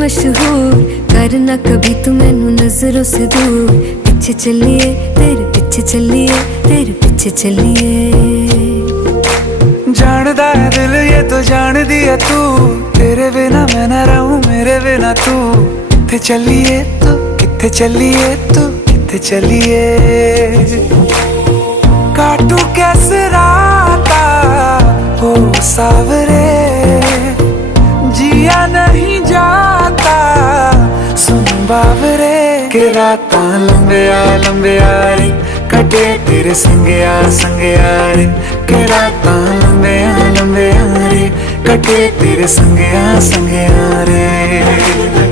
मशहूर, करना कभी तू मैनू नजरों से दूर। पीछे चलिए तेरे पीछे चलिए, तेरे पीछे चलिए। जानदा है दिल ये तो जान दिया तू, तेरे बिना मैं ना रहूं मेरे बिना तू। किथे चलिए तू, किथे चलिए तू, किथे चलिए। काटू कैसे राता हो सावरे, जिया नहीं जाता सुन बावरे। के रातां लंबिया लंबिया रे, कटे तेरे संगया संगया रे। के रातां लंबिया लंबिया रे, कटे तेरे संगया संगया रे।